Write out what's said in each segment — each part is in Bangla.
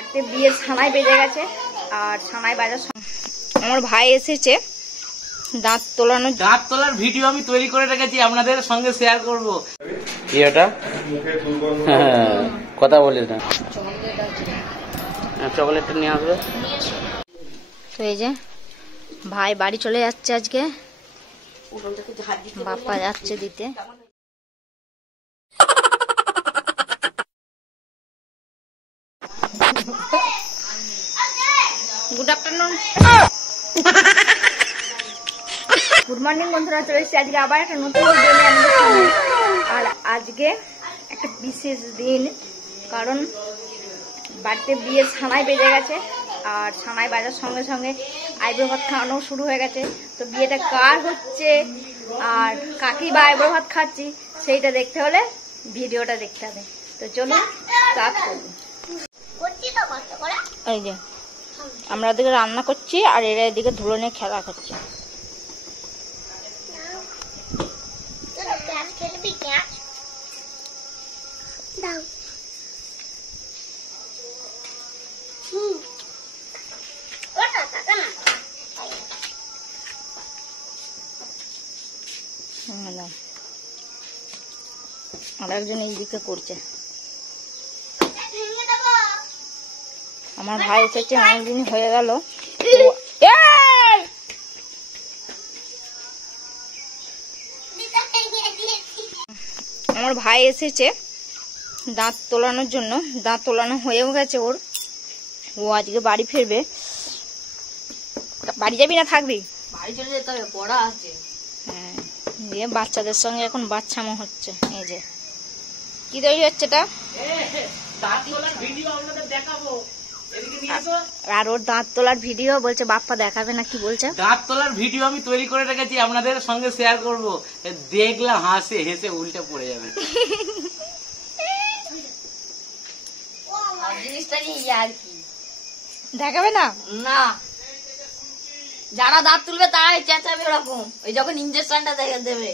বাড়িতে বিয়ের সানাই বেজে গেছে আর সানাই বাজার আমার ভাই এসেছে দাঁত তোলার ভিডিও আমি তৈরি করে রেখেছি আপনাদের সঙ্গে শেয়ার করব। কি এটা কথা বলিস না, চকলেটটা নিয়ে আসবে। তো এই যে ভাই বাড়ি চলে যাচ্ছে আজকে, বাপ্পা যাচ্ছে দিতে। গুড আফটারনুন, গুড মর্নিং বন্ধুরা, চলে এসেছি আজকে আবার একটা নতুন ভিডিও নিয়ে আমাদের সামনে। আর আজকে একটা বিশেষ দিন, কারণ বাড়িতে বিয়ের সানাই বেজে গেছে আর সানাই বাজার সঙ্গে সঙ্গে আইব্রো ভাত খাওয়ানো শুরু হয়ে গেছে। তো বিয়েটা কার হচ্ছে আর কাকি বা আইব্রো ভাত খাচ্ছি সেইটা দেখতে হলে ভিডিওটা দেখতে হবে। তো চলুন স্টার্ট করব। এই যে আমরা এদিকে রান্না করছি আর এরা এদিকে ধুলো নিয়ে খেলা করছে। আর একজন এইদিকে করছে। আমার ভাই এসেছে অনেকদিন হয়ে গেল। আমার ভাই এসেছে দাঁত তোলানোর জন্য, দাঁত তোলানো হয়েও গেছে ওর। ও আজকে বাড়ি ফিরবে। বাড়ি যাবি না থাকবি? বাড়ি চলে যেতে হবে, পড়া আছে। হ্যাঁ, দিয়ে বাচ্চাদের সঙ্গে এখন বাচ্চামো হচ্ছে। এই যে কি তৈরি হচ্ছে এটা, আর ওর দাঁত তোলার ভিডিও বলছে বাপ্পা দেখাবে না, কি বলছে? দাঁত তোলার ভিডিও আমি তৈরি করে রেখেছি আপনাদের সঙ্গে শেয়ার করব। দেখলাম হাসে হেসে উল্টে পড়ে যাবে। জিনিসটা নিয়ে আর কি দেখাবে না? না, যারা দাঁত তুলবে তারাই চেঁচাবে ওরকম। ওই যখন ইঞ্জেকশনটা দেবে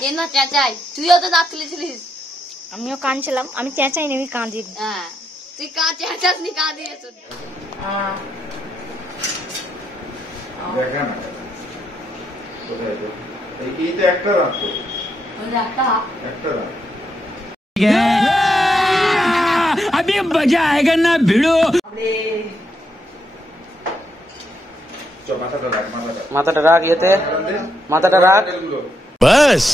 কেন চেঁচাই? তুইও তো দাঁত তুলেছিলিস। আমিও কাঁদছিলাম, আমি চেঁচাইনি, আমি কাঁদি। হ্যাঁ, তুই চেঁচাস নি, কাঁদিয়েছ। अभी मजा आएगा ना भिड़ो। মাথাটা রাখ, এতে মাথাটা রাখ। बस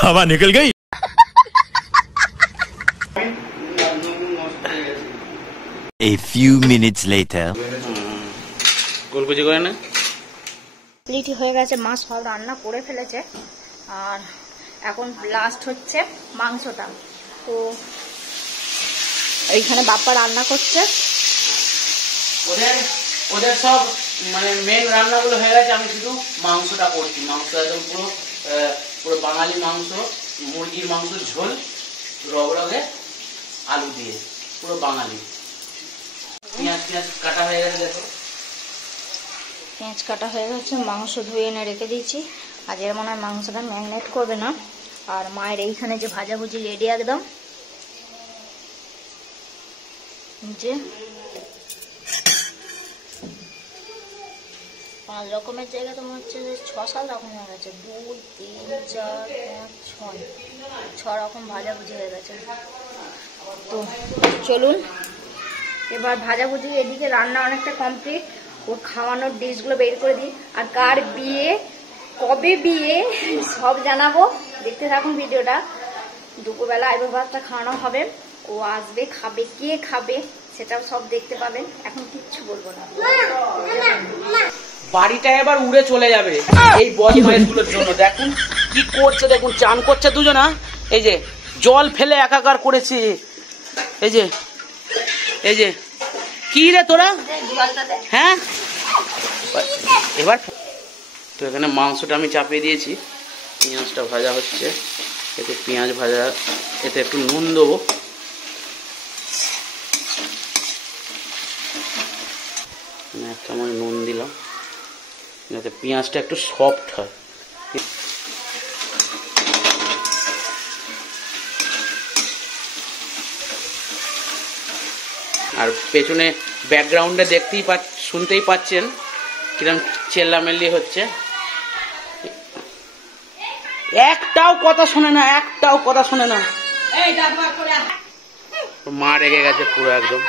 हवा निकल गई। A few minutes later. গোলকুচি করে না, প্লিটি হয়ে গেছে, মা সব রান্না করে ফেলেছে। আর এখন লাস্ট হচ্ছে মাংসটা। তো এইখানে বাপ্পা রান্না করছে। ওদের সব মানে মেন রান্নাগুলো হয়ে গেছে, আমি শুধু মাংসটা করছি। মাংস একদম পুরো বাঙালি মাংস, মুরগির মাংস ঝোল রগরগে আলু দিয়ে, পুরো বাঙালি। পেঁয়াজ কাটা হয়ে গেছে, দেখো পেঁয়াজ কাটা হয়ে গেছে, মাংস ধুয়ে এনে রেখে দিয়েছি। আজ এর মনে হয় মাংসটা ম্যারিনেট করবে না। আর মায়ের এইখানে যে ভাজাভুজি রেডি একদম, যে 5 রকমের জায়গা তো মনে হচ্ছে যে 6-7 রকম হয়ে গেছে। 2, 3, 4, 5, 6 রকম ভাজাভুজি হয়ে গেছে। তো চলুন এবার ভাজাভুজি, এদিকে রান্না অনেকটা কমপ্লিট। ওর খাওয়ানোর ডিশগুলো বের করে দিই। আর কার বিয়ে, কবে বিয়ে সব জানাবো, দেখতে থাকুন ভিডিওটা। দুপুরবেলা আইব্রো ভাতটা খাওয়ানো হবে, ও আসবে, খাবে, কে খাবে সেটাও সব দেখতে পাবেন। এখন কিচ্ছু বলবো না। বাড়িটা এবার উড়ে চলে যাবে এই বদমাইশগুলোর জন্য। দেখুন কি করছে, দেখুন চান করছে দুজনা। এই যে জল ফেলে একাকার করেছে। এই যে কি রে তোরা, হ্যাঁ এবার তো এখানে মাংসটা আমি চাপিয়ে দিয়েছি, পেঁয়াজটা ভাজা হচ্ছে। এতে পেঁয়াজ ভাজা, এতে একটু নুন দেবো। এক চামচ নুন দিলাম যাতে পেঁয়াজটা একটু সফট হয়। আর পেছনে ব্যাকগ্রাউন্ডে শুনতেই পাচ্ছেন কিরম চেল্লামেল্লি হচ্ছে। একটাও কথা শোনে না, একটাও কথা শোনে না। মা রেগে গেছে পুরো একদম,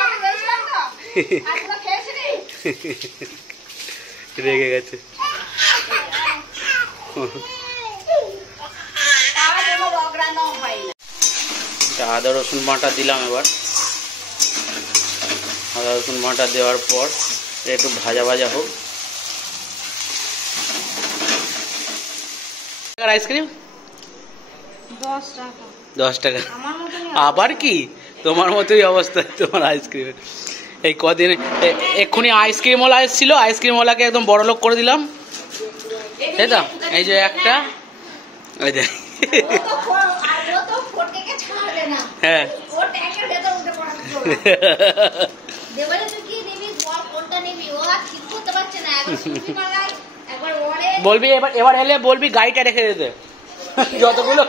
রেগে গেছে। আদা রসুন বাটা দিলাম। এবার আদা রসুন বাটা দেওয়ার পর একটু ভাজা ভাজা হোক। আইসক্রিম 10 টাকা। আবার কি তোমার মতোই অবস্থা তোমার আইসক্রিমের। এই কদিন এক্ষুনি আইসক্রিমওয়ালা এসেছিল, আইসক্রিমওয়ালাকে একদম বড় লোক করে দিলাম, তাই তো? এই যে একটা, ওই যে হ্যাঁ বলবি এবার এলে বলবি গাড়িটা রেখে দিতে, যতগুলো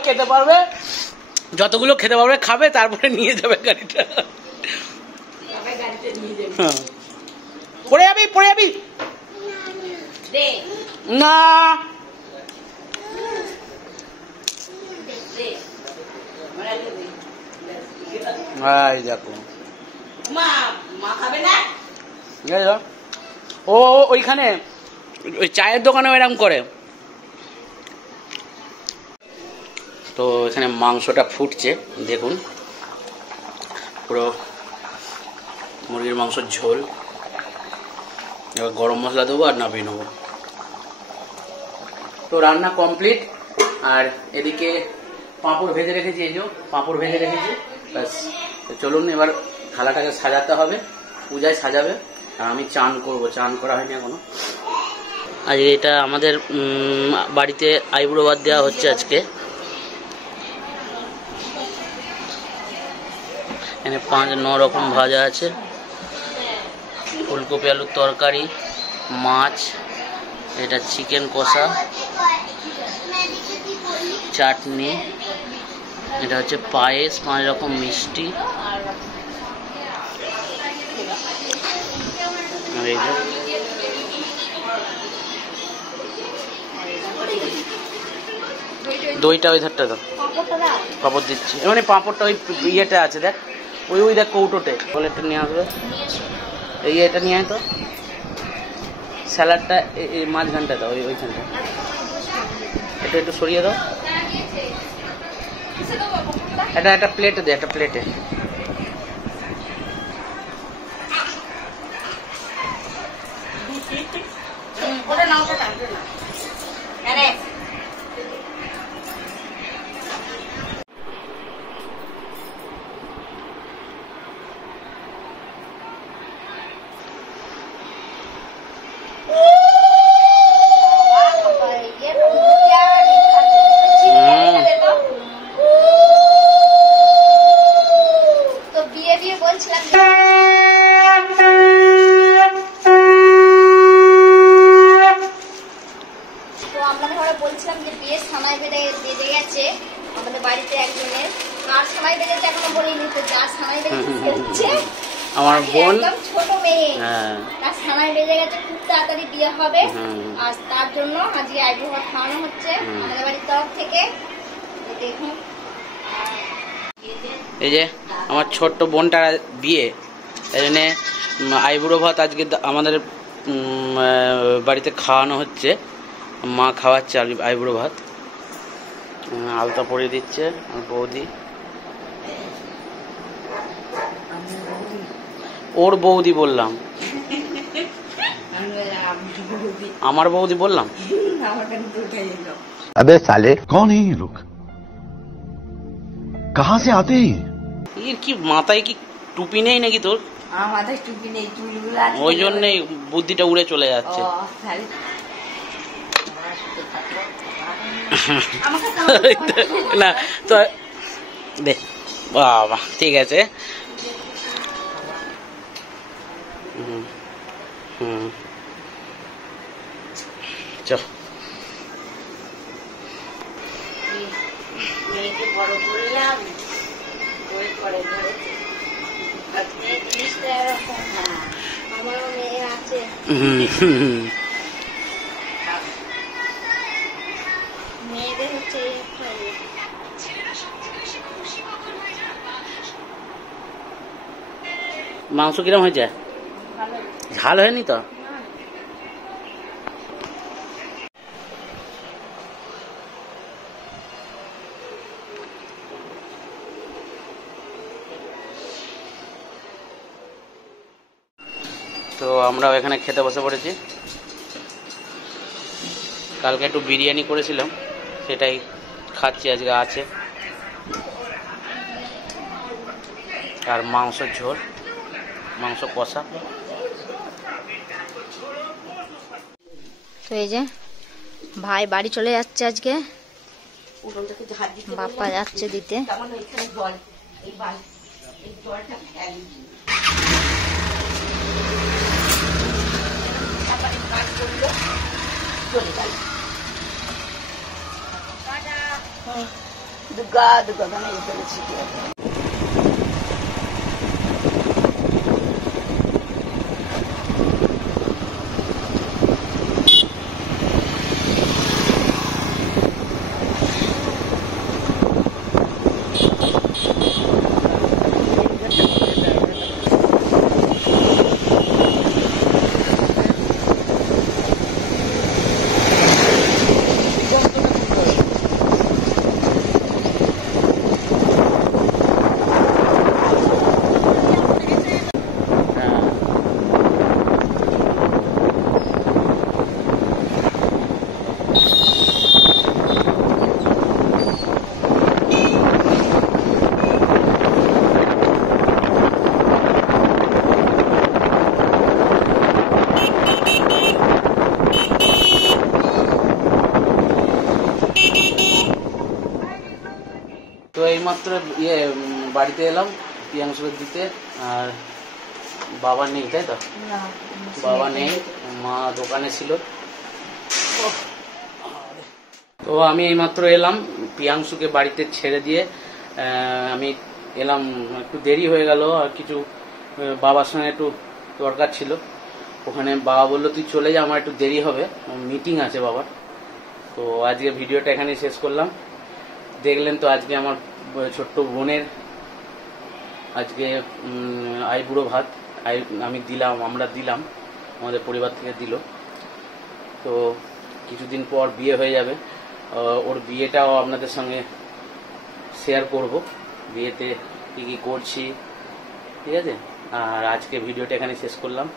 খেতে পারবে খাবে, তারপরে নিয়ে যাবে গাড়িটা। পড়ে যাবি না। দেখো ও ওইখানে ওই চায়ের দোকানে এরকম করে। তো এখানে মাংসটা ফুটছে, দেখুন পুরো মুরগির মাংসের ঝোল। এবার গরম মশলা দেবো আর নামিয়ে নেবো। তো রান্না কমপ্লিট। আর এদিকে পাঁপড় ভেজে রেখেছি, এই যে পাঁপড় ভেজে রেখেছি। ব্যাস, চলুন এবার থালাটাকে সাজাতে হবে, পূজায় সাজাবে। আর আমি চান করবো, চান করা হয়নি এখনো। আজ এটা আমাদের বাড়িতে আইবুড়ো ভাত দেওয়া হচ্ছে আজকে। এখানে 5-9 রকম ভাজা আছে, ফুলকপি আলুর তরকারি, মাছ, এটা চিকেন কষা, চাটনি, এটা হচ্ছে পায়েস, 5 রকম মিষ্টি, আর এই যে দইটা ওই ধারটা দাও, পাঁপড় দিচ্ছি। মানে পাঁপড়টা ওই ইয়েটা আছে, দেখ ওই দেখ কৌটোতে, বলে একটা নিয়ে আসবে। এই এটা নিয়ে আয় তো, স্যালাডটা এই মাঝখানটা দাও, ওইখানটা এটা একটু সরিয়ে দাও। এটা একটা প্লেটে দে, একটা প্লেটে। বলছিলাম যে বিয়ের সময় বেড়ে গেছে আমাদের বাড়িতে একজনের। কার সময় বেড়েছে এখনো বলিনি, তো যার সময় বেড়েছে আমার বোন, ছোট মেয়ে, তার সময় বেড়ে গেছে, খুব তাড়াতাড়ি বিয়ে হবে। আর তার জন্য আজকে আইবুড়ো ভাত খাওয়ানো হচ্ছে আমাদের বাড়ির তরফ থেকে। দেখুন এই যে আমার ছোট্ট বোনটার বিয়ে, এই জন্য আইবুড়ো ভাত আজকে আমাদের বাড়িতে খাওয়ানো হচ্ছে। মা খাওয়াচ্ছে আইবুড়ো ভাত, আলতা পরিয়ে দিচ্ছে বৌদি। ওর বৌদি বললাম, আমার বৌদি বললাম। अबे साले कौन है ये लोग, कहाँ से आते हैं? এর কি মাথায় কি টুপি নেই নাকি তোর? মাথায় টুপি নেই, ওই জন্যই বুদ্ধিটা উড়ে চলে যাচ্ছে। না তো দে বাবা, ঠিক আছে। চল মেয়েকে বড় করলাম, ওই করে 30 টাকা মেয়েদের হচ্ছে এই একটা ইয়ে। মাংস কিরম হয়েছে? ভালো। ঝাল হয়নি তো? তো আমরা এখানে খেতে বসে পড়েছি। কালকে একটু বিরিয়ানি করেছিলাম, সেটাই খাচ্ছি আজকে আছে। আর মাংসের ঝোল, মাংস কষা। তো এই যে ভাই বাড়ি চলে যাচ্ছে আজকে, বাপ্পা যাচ্ছে দিতে। দুর্গা দুর্গা গানে ফেলেছি। তো এইমাত্র বাড়িতে এলাম প্রিয়াংশুকে দিতে। আর বাবা নেই, তাই তো? বাবা নেই, মা দোকানে ছিল। তো আমি এইমাত্র এলাম প্রিয়াংশুকে বাড়িতে ছেড়ে দিয়ে। আমি এলাম, একটু দেরি হয়ে গেল। আর কিছু বাবার সঙ্গে একটু দরকার ছিল। ওখানে বাবা বললো তুই চলে যা, আমার একটু দেরি হবে, মিটিং আছে বাবার। তো আজকে ভিডিওটা এখানেই শেষ করলাম। দেখলেন তো আজকে আমার ছোট্ট বোনের আজকে আইবুড়ো ভাত আমরা দিলাম, আমাদের পরিবার থেকে দিল। তো কিছুদিন পর বিয়ে হয়ে যাবে, ওর বিয়েটাও আপনাদের সঙ্গে শেয়ার করব, বিয়েতে কী কী করছি, ঠিক আছে? আর আজকে ভিডিওটা এখানে শেষ করলাম।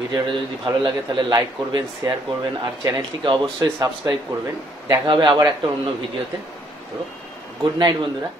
ভিডিওটা যদি ভালো লাগে তাহলে লাইক করবেন, শেয়ার করবেন, আর চ্যানেলটিকে অবশ্যই সাবস্ক্রাইব করবেন। দেখা হবে আবার একটা অন্য ভিডিওতে। তো গুড নাইট বন্ধুরা।